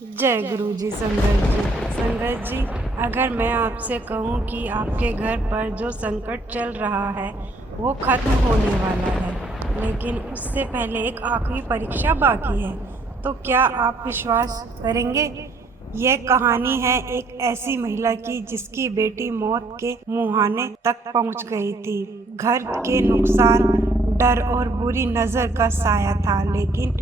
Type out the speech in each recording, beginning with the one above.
जय गुरु जी। संगत जी, अगर मैं आपसे कहूँ कि आपके घर पर जो संकट चल रहा है वो खत्म होने वाला है, लेकिन उससे पहले एक आखिरी परीक्षा बाकी है, तो क्या आप विश्वास करेंगे? यह कहानी है एक ऐसी महिला की जिसकी बेटी मौत के मुहाने तक पहुंच गई थी। घर के नुकसान, डर और बुरी नज़र का साया था, लेकिन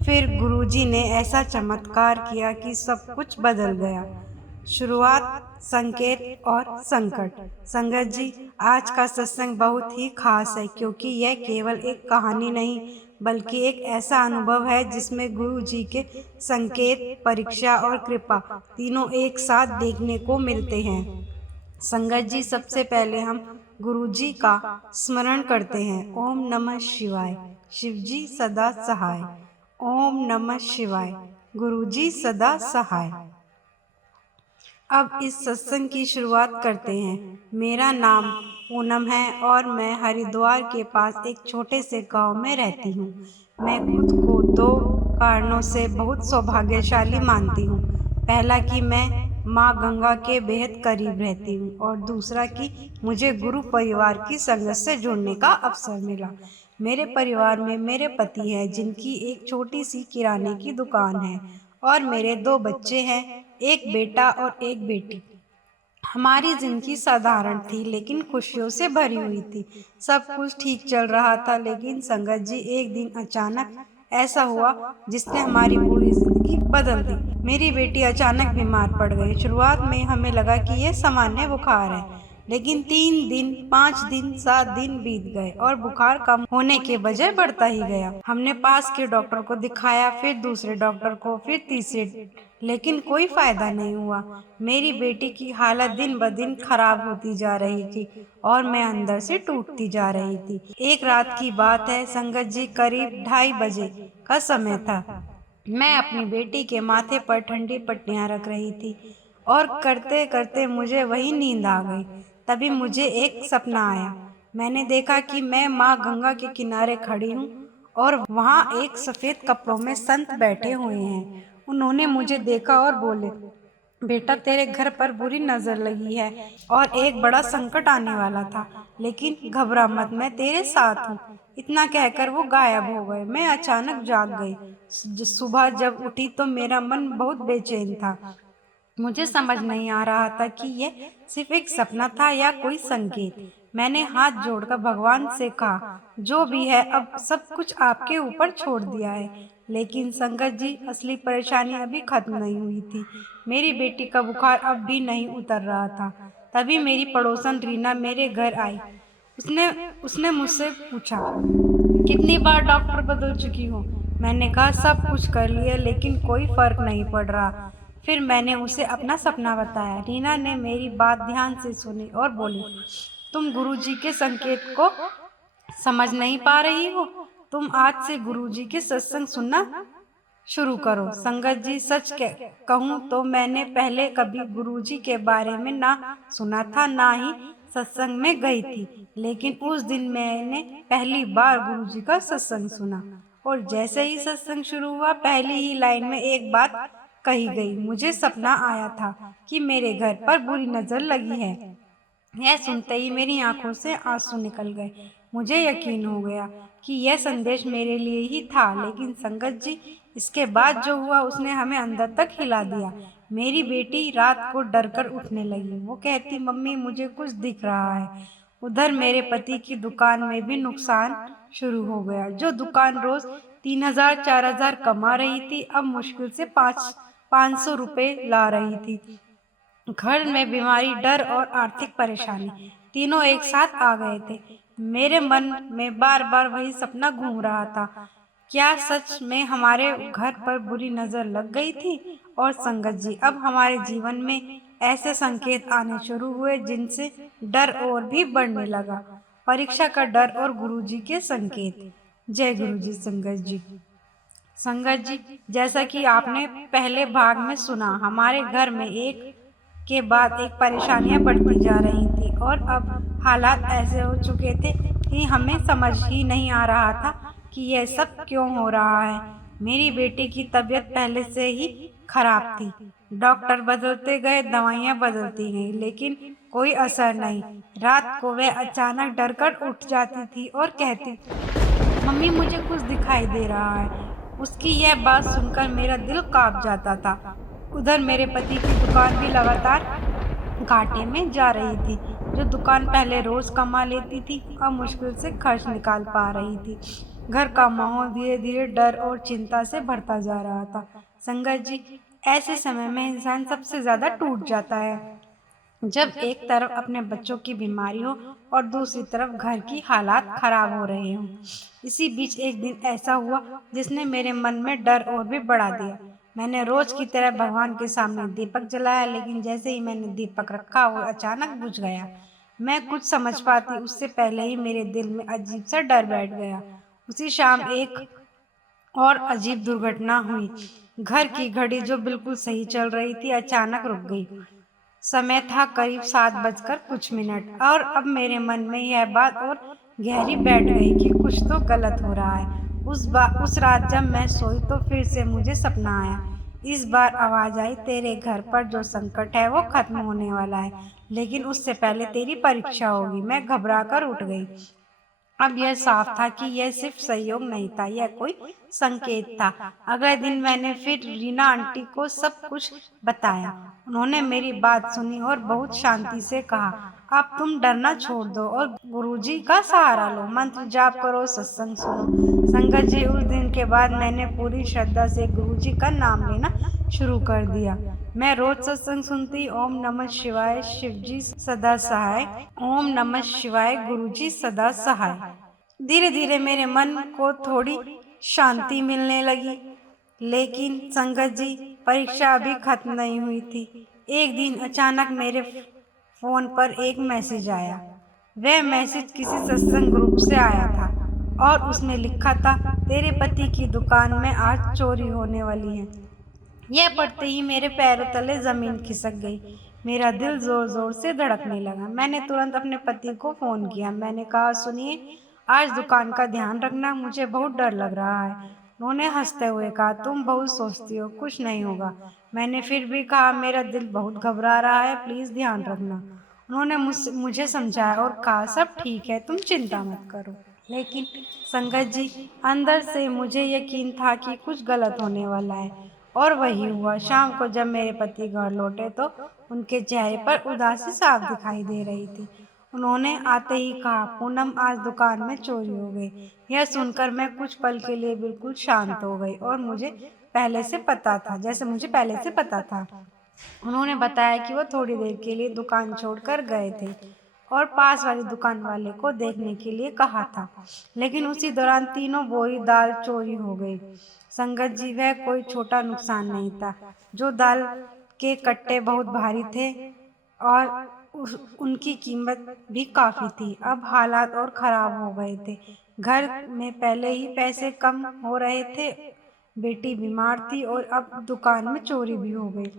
फिर गुरुजी ने ऐसा चमत्कार किया कि सब कुछ बदल गया। शुरुआत, संकेत और संकट। संगत जी, आज का सत्संग बहुत ही खास है क्योंकि यह केवल एक कहानी नहीं बल्कि एक ऐसा अनुभव है जिसमें गुरु जी के संकेत, परीक्षा और कृपा तीनों एक साथ देखने को मिलते हैं। संगत जी, सबसे पहले हम गुरु जी का स्मरण करते हैं। ओम नमः शिवाय। शिव जी सदा सहाय। ओम नमः शिवाय। गुरु जी सदा सहाय। अब इस सत्संग की शुरुआत करते हैं। मेरा नाम पूनम है और मैं हरिद्वार के पास एक छोटे से गांव में रहती हूँ। मैं खुद को दो कारणों से बहुत सौभाग्यशाली मानती हूँ। पहला कि मैं माँ गंगा के बेहद करीब रहती हूँ और दूसरा कि मुझे गुरु परिवार की संगत से जुड़ने का अवसर मिला। मेरे परिवार में मेरे पति है जिनकी एक छोटी सी किराने की दुकान है और मेरे दो बच्चे हैं, एक बेटा और एक बेटी। हमारी जिंदगी साधारण थी लेकिन खुशियों से भरी हुई थी। सब कुछ ठीक चल रहा था, लेकिन संगत जी, एक दिन अचानक ऐसा हुआ जिसने हमारी पूरी जिंदगी बदल दी। मेरी बेटी अचानक बीमार पड़ गई। शुरुआत में हमें लगा कि यह सामान्य बुखार है, लेकिन 3 दिन, 5 दिन, 7 दिन बीत गए और बुखार कम होने के बजाय बढ़ता ही गया। हमने पास के डॉक्टर को दिखाया, फिर दूसरे डॉक्टर को, फिर तीसरे, लेकिन कोई फायदा नहीं हुआ। मेरी बेटी की हालत दिन ब दिन खराब होती जा रही थी और मैं अंदर से टूटती जा रही थी। एक रात की बात है संगत जी, करीब 2:30 बजे का समय था। मैं अपनी बेटी के माथे पर ठंडी पट्टियां रख रही थी और करते करते मुझे वही नींद आ गई। तभी मुझे एक सपना आया। मैंने देखा कि मैं माँ गंगा के किनारे खड़ी हूँ और वहाँ एक सफेद कपड़ों में संत बैठे हुए हैं। उन्होंने मुझे देखा और बोले, बेटा, तेरे घर पर बुरी नजर लगी है और एक बड़ा संकट आने वाला था, लेकिन घबरा मत, मैं तेरे साथ हूँ। इतना कहकर वो गायब हो गए। मैं अचानक जाग गई। सुबह जब उठी तो मेरा मन बहुत बेचैन था। मुझे समझ नहीं आ रहा था कि यह सिर्फ एक सपना था या कोई संकेत। मैंने हाथ जोड़कर भगवान से कहा, जो भी है अब सब कुछ आपके ऊपर छोड़ दिया है। लेकिन संगत जी, असली परेशानी अभी खत्म नहीं हुई थी। मेरी बेटी का बुखार अब भी नहीं उतर रहा था। तभी मेरी पड़ोसन रीना मेरे घर आई। उसने उसने मुझसे पूछा, कितनी बार डॉक्टर बदल चुकी हो? मैंने कहा, सब कुछ कर लिया लेकिन कोई फर्क नहीं पड़ रहा। फिर मैंने उसे अपना सपना बताया। रीना ने मेरी बात ध्यान से सुनी और बोली, तुम गुरुजी के संकेत को समझ नहीं पा रही हो? तुम आज से गुरुजी के सत्संग सुनना शुरू करो। संगत जी, सच कहूँ तो मैंने पहले कभी गुरुजी के बारे में ना सुना था, ना ही सत्संग में गई थी। लेकिन उस दिन मैंने पहली बार गुरुजी का सत्संग सुना और जैसे ही सत्संग शुरू हुआ, पहली ही लाइन में एक बात कही गई, मुझे सपना आया था कि मेरे घर पर बुरी नजर लगी है। यह सुनते ही मेरी आंखों से आंसू निकल गए। मुझे यकीन हो गया कि यह संदेश मेरे लिए ही था। लेकिन संगत जी, इसके बाद जो हुआ उसने हमें अंदर तक हिला दिया। मेरी बेटी रात को डरकर उठने लगी। वो कहती, मम्मी, मुझे कुछ दिख रहा है। उधर मेरे पति की दुकान में भी नुकसान शुरू हो गया। जो दुकान रोज 3,000 4,000 कमा रही थी, अब मुश्किल से 500 रुपए ला रही थी। घर में बीमारी, डर और आर्थिक परेशानी तीनों एक साथ आ गए थे। मेरे मन में बार बार वही सपना घूम रहा था, क्या सच में हमारे घर पर बुरी नजर लग गई थी? और संगत जी, अब हमारे जीवन में ऐसे संकेत आने शुरू हुए जिनसे डर और भी बढ़ने लगा। परीक्षा का डर और गुरुजी के संकेत। जय गुरुजी। संगत जी, जैसा कि आपने पहले भाग में सुना, हमारे घर में एक के बाद एक परेशानियां बढ़ती जा रही थी और अब हालात ऐसे हो चुके थे कि हमें समझ ही नहीं आ रहा था कि यह सब क्यों हो रहा है। मेरी बेटी की तबीयत पहले से ही खराब थी। डॉक्टर बदलते गए, दवाइयाँ बदलती गईं, लेकिन कोई असर नहीं। रात को वह अचानक डरकर उठ जाती थी और कहती थी, मम्मी मुझे कुछ दिखाई दे रहा है। उसकी यह बात सुनकर मेरा दिल कांप जाता था। उधर मेरे पति की दुकान भी लगातार घाटे में जा रही थी। जो दुकान पहले रोज कमा लेती थी, अब मुश्किल से खर्च निकाल पा रही थी। घर का माहौल धीरे धीरे डर और चिंता से भरता जा रहा था। संगत जी, ऐसे समय में इंसान सबसे ज्यादा टूट जाता है, जब एक तरफ अपने बच्चों की बीमारी हो और दूसरी तरफ घर की हालात खराब हो रहे हों। इसी बीच एक दिन ऐसा हुआ जिसने मेरे मन में डर और भी बढ़ा दिया। मैंने रोज की तरह भगवान के सामने दीपक जलाया, लेकिन जैसे ही मैंने दीपक रखा वो अचानक बुझ गया। मैं कुछ समझ पाती उससे पहले ही मेरे दिल में अजीब सा डर बैठ गया। उसी शाम एक और अजीब दुर्घटना हुई। घर की घड़ी जो बिल्कुल सही चल रही थी, अचानक रुक गई। समय था करीब 7 बजकर कुछ मिनट, और अब मेरे मन में यह बात और गहरी बैठ गई कि कुछ तो गलत हो रहा है। उस रात जब मैं सोई तो फिर से मुझे सपना आया। इस बार आवाज आई, तेरे घर पर जो संकट है वो खत्म होने वाला है, लेकिन उससे पहले तेरी परीक्षा होगी। मैं घबरा कर उठ गई। अब यह साफ था कि यह सिर्फ सहयोग नहीं था, यह कोई संकेत था। अगले दिन मैंने फिर रीना आंटी को सब कुछ बताया। उन्होंने मेरी बात सुनी और बहुत शांति से कहा, अब तुम डरना छोड़ दो और गुरुजी का सहारा लो, मंत्र जाप करो, सत्संग सुनो। संगत जी, उस दिन के बाद मैंने पूरी श्रद्धा से गुरुजी का नाम लेना शुरू कर दिया। मैं रोज सत्संग सुनती, ओम नमः शिवाय, शिवजी सदा सहाय, ओम नमः शिवाय, गुरुजी सदा सहाय। धीरे धीरे मेरे मन को थोड़ी शांति मिलने लगी। लेकिन संगत जी, परीक्षा अभी खत्म नहीं हुई थी। एक दिन अचानक मेरे फोन पर एक मैसेज आया। वह मैसेज किसी सत्संग ग्रुप से आया था और उसमें लिखा था, तेरे पति की दुकान में आज चोरी होने वाली है। यह पढ़ते ही मेरे पैरों तले जमीन खिसक गई। मेरा दिल जोर जोर से धड़कने लगा। मैंने तुरंत अपने पति को फोन किया। मैंने कहा, सुनिए, आज दुकान का ध्यान रखना, मुझे बहुत डर लग रहा है। उन्होंने हंसते हुए कहा, तुम बहुत सोचती हो, कुछ नहीं होगा। मैंने फिर भी कहा, मेरा दिल बहुत घबरा रहा है, प्लीज ध्यान रखना। उन्होंने मुझे समझाया और कहा, सब ठीक है, तुम चिंता मत करो। लेकिन संगत जी, अंदर से मुझे यकीन था कि कुछ गलत होने वाला है, और वही हुआ। शाम को जब मेरे पति घर लौटे तो उनके चेहरे पर उदासी साफ दिखाई दे रही थी। उन्होंने आते ही कहा, पूनम, आज दुकान में चोरी हो गई। यह सुनकर मैं कुछ पल के लिए बिल्कुल शांत हो गई, और मुझे पहले से पता था। उन्होंने बताया कि वो थोड़ी देर के लिए दुकान छोड़कर गए थे और पास वाली दुकान वाले को देखने के लिए कहा था, लेकिन उसी दौरान तीनों बोरी दाल चोरी हो गई। संगत जी, वह कोई छोटा नुकसान नहीं था। जो दाल के कट्टे बहुत भारी थे और उनकी कीमत भी काफी थी। अब हालात और खराब हो गए थे। घर में पहले ही पैसे कम हो रहे थे, बेटी बीमार थी और अब दुकान में चोरी भी हो गई।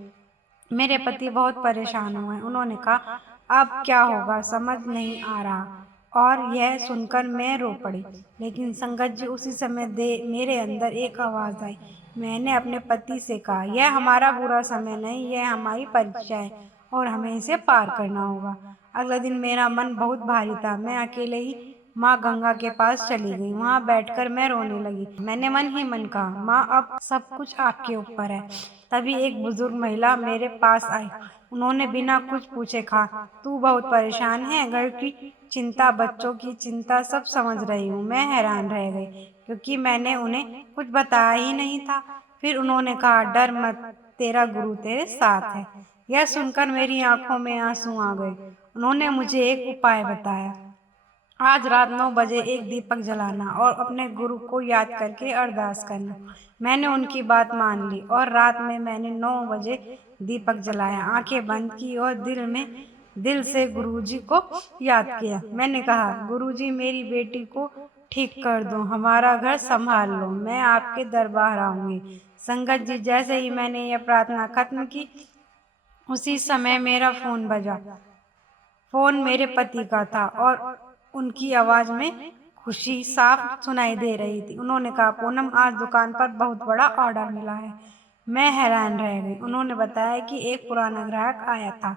मेरे पति बहुत परेशान हुए। उन्होंने कहा, अब क्या होगा समझ नहीं आ रहा, और यह सुनकर मैं रो पड़ी। लेकिन संगत जी, उसी समय मेरे अंदर एक आवाज आई। मैंने अपने पति से कहा, यह हमारा बुरा समय नहीं, यह हमारी परीक्षा है और हमें इसे पार करना होगा। अगले दिन मेरा मन बहुत भारी था। मैं अकेले ही माँ गंगा के पास चली गई। वहाँ बैठकर मैं रोने लगी। मैंने मन ही मन कहा, माँ, अब सब कुछ आपके ऊपर है। तभी एक बुजुर्ग महिला मेरे पास आई। उन्होंने बिना कुछ पूछे कहा, तू बहुत परेशान है, घर की चिंता, बच्चों की चिंता, सब समझ रही हूँ। मैं हैरान रह गई क्योंकि मैंने उन्हें कुछ बताया ही नहीं था। फिर उन्होंने कहा, डर मत, तेरा गुरु तेरे साथ है। यह सुनकर मेरी आंखों में आंसू आ गए। उन्होंने मुझे एक उपाय बताया। आज रात 9 बजे एक दीपक जलाना और अपने गुरु को याद करके अरदास करना। मैंने उनकी बात मान ली और रात में मैंने 9 बजे दीपक जलाया, आंखें बंद की और दिल से गुरुजी को याद किया। मैंने कहा, गुरुजी, मेरी बेटी को ठीक कर दो, हमारा घर संभाल लो, मैं आपके दरबार आऊंगी। संगत जी, जैसे ही मैंने यह प्रार्थना खत्म की, उसी समय मेरा फोन बजा। फोन मेरे पति का था और उनकी आवाज में खुशी साफ सुनाई दे रही थी। उन्होंने कहा, पूनम, आज दुकान पर बहुत बड़ा ऑर्डर मिला है। मैं हैरान रह गई। उन्होंने बताया कि एक पुराना ग्राहक आया था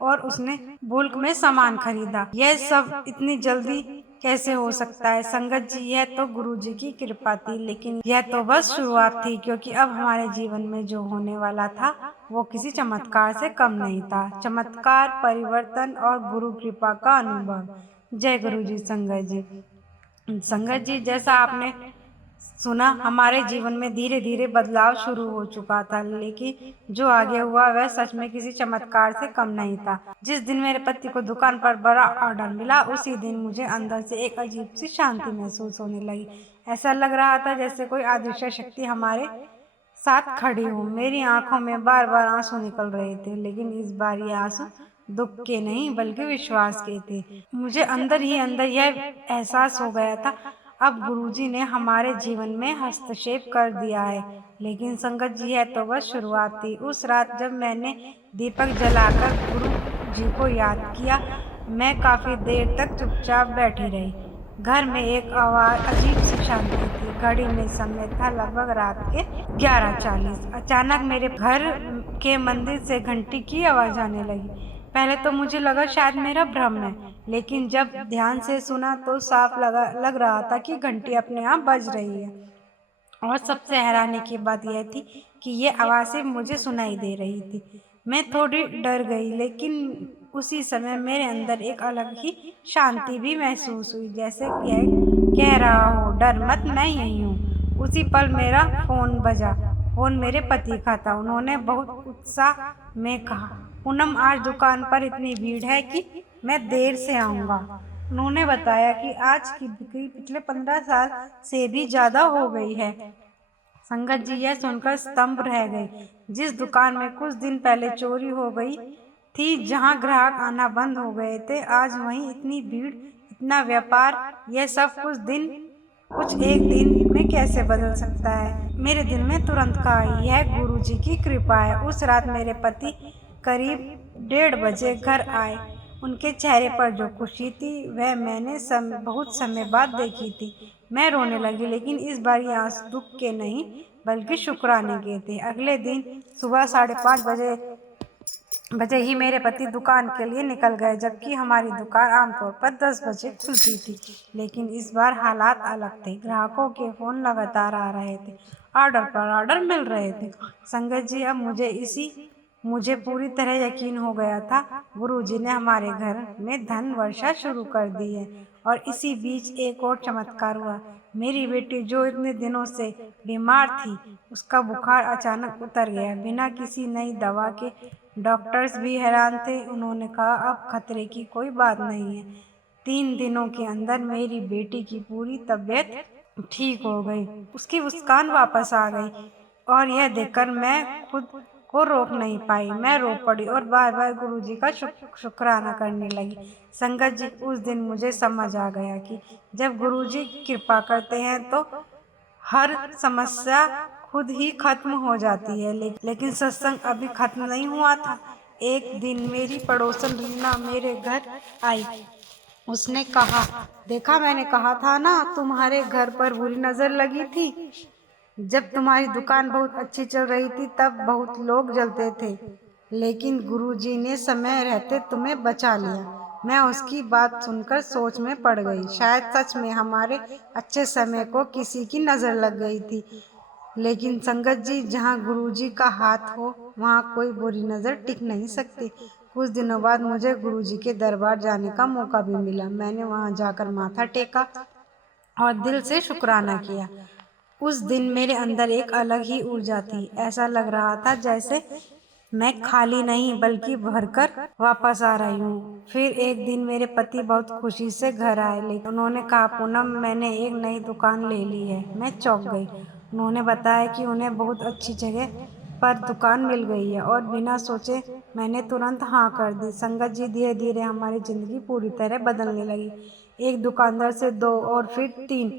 और उसने बुल्क में सामान खरीदा। यह सब इतनी जल्दी कैसे हो सकता है संगत जी? यह तो गुरुजी की कृपा थी, लेकिन यह तो बस शुरुआत थी, क्योंकि अब हमारे जीवन में जो होने वाला था वो किसी चमत्कार से कम नहीं था। चमत्कार, परिवर्तन और गुरु कृपा का अनुभव। जय गुरु जी। संगत जी, संगत जी, जैसा आपने सुना, हमारे जीवन में धीरे धीरे बदलाव शुरू हो चुका था, लेकिन जो आगे हुआ वह सच में किसी चमत्कार से कम नहीं था। जिस दिन मेरे पति को दुकान पर बड़ा ऑर्डर मिला, उसी दिन मुझे अंदर से एक अजीब सी शांति महसूस होने लगी। ऐसा लग रहा था जैसे कोई अदृश्य शक्ति हमारे साथ खड़ी हो। मेरी आंखों में बार बार आंसू निकल रहे थे, लेकिन इस बार ये आंसू दुख के नहीं बल्कि विश्वास के थे। मुझे अंदर ही अंदर यह एहसास हो गया था, अब गुरुजी ने हमारे जीवन में हस्तक्षेप कर दिया है। लेकिन संगत जी, यह तो बस शुरुआत थी। उस रात जब मैंने दीपक जलाकर गुरु जी को याद किया, मैं काफी देर तक चुपचाप बैठी रही। घर में एक अजीब सी शांति थी। घड़ी में समय था लगभग रात के 11:40। अचानक मेरे घर के मंदिर से घंटी की आवाज आने लगी। पहले तो मुझे लगा शायद मेरा भ्रम है, लेकिन जब ध्यान से सुना तो साफ लग रहा था कि घंटी अपने आप बज रही है। और सबसे हैरानी की बात यह थी कि ये आवाज़ें मुझे सुनाई दे रही थी। मैं थोड़ी डर गई, लेकिन उसी समय मेरे अंदर एक अलग ही शांति भी महसूस हुई, जैसे यह कह रहा हो, डर मत, मैं यही हूँ। उसी पल मेरा फ़ोन बजा। फ़ोन मेरे पति का था। उन्होंने बहुत उत्साह में कहा, पूनम, आज दुकान पर इतनी भीड़ है कि मैं देर से आऊँगा। उन्होंने बताया कि आज की बिक्री पिछले 15 साल से भी ज़्यादा हो गई है। संगत जी, यह सुनकर स्तंभ रह गई। जिस दुकान में कुछ दिन पहले चोरी हो गई थी, जहां ग्राहक आना बंद हो गए थे, आज वहीं इतनी भीड़, इतना व्यापार। यह सब कुछ एक दिन में कैसे बदल सकता है? मेरे दिल में तुरंत कहा, यह गुरुजी की कृपा है। उस रात मेरे पति करीब 1:30 बजे घर आए। उनके चेहरे पर जो खुशी थी वह मैंने बहुत समय बाद देखी थी। मैं रोने लगी, लेकिन इस बार ये आंसू दुख के नहीं बल्कि शुक्राने के थे। अगले दिन सुबह 5:30 बजे ही मेरे पति दुकान के लिए निकल गए, जबकि हमारी दुकान आमतौर पर 10 बजे खुलती थी। लेकिन इस बार हालात अलग थे। ग्राहकों के फोन लगातार आ रहे थे, ऑर्डर पर ऑर्डर मिल रहे थे। संगत जी, अब मुझे पूरी तरह यकीन हो गया था, गुरुजी ने हमारे घर में धन वर्षा शुरू कर दी है। और इसी बीच एक और चमत्कार हुआ। मेरी बेटी, जो इतने दिनों से बीमार थी, उसका बुखार अचानक उतर गया, बिना किसी नई दवा के। डॉक्टर्स भी हैरान थे। उन्होंने कहा, अब खतरे की कोई बात नहीं है। 3 दिनों के अंदर मेरी बेटी की पूरी तबीयत ठीक हो गई, उसकी मुस्कान वापस आ गई। और यह देखकर मैं खुद को रोक नहीं पाई। मैं रो पड़ी और बार बार गुरुजी का शुक्राना करने लगी। संगत जी, उस दिन मुझे समझ आ गया कि जब गुरुजी कृपा करते हैं तो हर समस्या खुद ही खत्म हो जाती है। लेकिन सत्संग अभी खत्म नहीं हुआ था। एक दिन मेरी पड़ोसन रीना मेरे घर आई। उसने कहा, देखा, मैंने कहा था ना, तुम्हारे घर पर बुरी नजर लगी थी। जब तुम्हारी दुकान बहुत अच्छी चल रही थी तब बहुत लोग जलते थे, लेकिन गुरुजी ने समय रहते तुम्हें बचा लिया। मैं उसकी बात सुनकर सोच में पड़ गई। शायद सच में हमारे अच्छे समय को किसी की नज़र लग गई थी। लेकिन संगत जी, जहाँ गुरुजी का हाथ हो वहाँ कोई बुरी नज़र टिक नहीं सकती। कुछ दिनों बाद मुझे गुरुजी के दरबार जाने का मौका भी मिला। मैंने वहाँ जाकर माथा टेका और दिल से शुक्राना किया। उस दिन मेरे अंदर एक अलग ही ऊर्जा थी। ऐसा लग रहा था जैसे मैं खाली नहीं बल्कि भरकर वापस आ रही हूँ। फिर एक दिन मेरे पति बहुत खुशी से घर आए, लेकिन उन्होंने कहा, पूनम, मैंने एक नई दुकान ले ली है। मैं चौंक गई। उन्होंने बताया कि उन्हें बहुत अच्छी जगह पर दुकान मिल गई है, और बिना सोचे मैंने तुरंत हाँ कर दी। संगत जी, धीरे धीरे हमारी जिंदगी पूरी तरह बदलने लगी। एक दुकानदार से 2 और फिर 3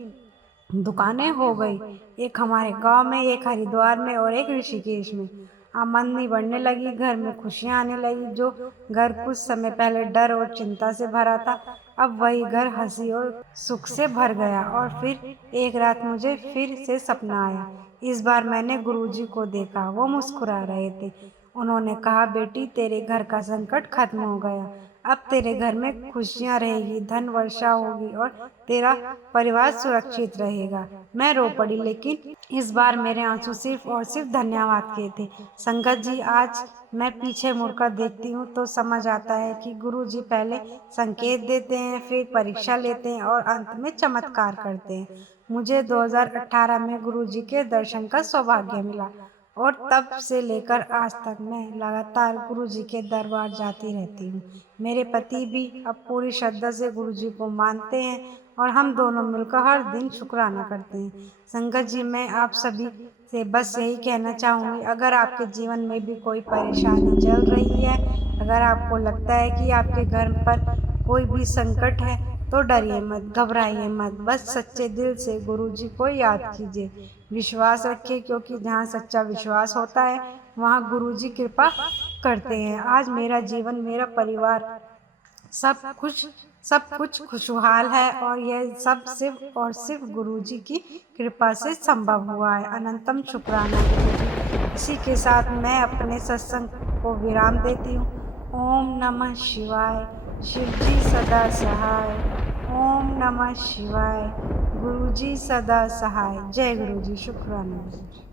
दुकानें हो गई। एक हमारे गांव में, एक हरिद्वार में और एक ऋषिकेश में। आमदनी बढ़ने लगी, घर में खुशियाँ आने लगी। जो घर कुछ समय पहले डर और चिंता से भरा था, अब वही घर हंसी और सुख से भर गया। और फिर एक रात मुझे फिर से सपना आया। इस बार मैंने गुरुजी को देखा, वो मुस्कुरा रहे थे। उन्होंने कहा, बेटी, तेरे घर का संकट खत्म हो गया। अब तेरे घर में खुशियाँ रहेगी, धन वर्षा होगी और तेरा परिवार सुरक्षित रहेगा। मैं रो पड़ी, लेकिन इस बार मेरे आंसू सिर्फ और सिर्फ धन्यवाद के थे। संगत जी, आज मैं पीछे मुड़कर देखती हूँ तो समझ आता है कि गुरुजी पहले संकेत देते हैं, फिर परीक्षा लेते हैं और अंत में चमत्कार करते हैं। मुझे 2018 में गुरुजी के दर्शन का सौभाग्य मिला और तब से लेकर आज तक मैं लगातार गुरुजी के दरबार जाती रहती हूँ। मेरे पति भी अब पूरी श्रद्धा से गुरुजी को मानते हैं और हम दोनों मिलकर हर दिन शुक्राना करते हैं। संगत जी, मैं आप सभी से बस यही कहना चाहूँगी, अगर आपके जीवन में भी कोई परेशानी चल रही है, अगर आपको लगता है कि आपके घर पर कोई भी संकट है, तो डरिए मत, घबराइए मत। बस सच्चे दिल से गुरुजी को याद कीजिए, विश्वास रखिए, क्योंकि जहाँ सच्चा विश्वास होता है वहाँ गुरुजी कृपा करते हैं। आज मेरा जीवन, मेरा परिवार, सब कुछ खुशहाल है और यह सब सिर्फ और सिर्फ गुरुजी की कृपा से संभव हुआ है। अनंतम शुक्राना गुरुजी। इसी के साथ मैं अपने सत्संग को विराम देती हूँ। ओम नमः शिवाय। शिवजी सदा सहाय। ओम नमः शिवाय। गुरुजी सदा सहाय। जय गुरुजी। शुक्राना गुरुजी।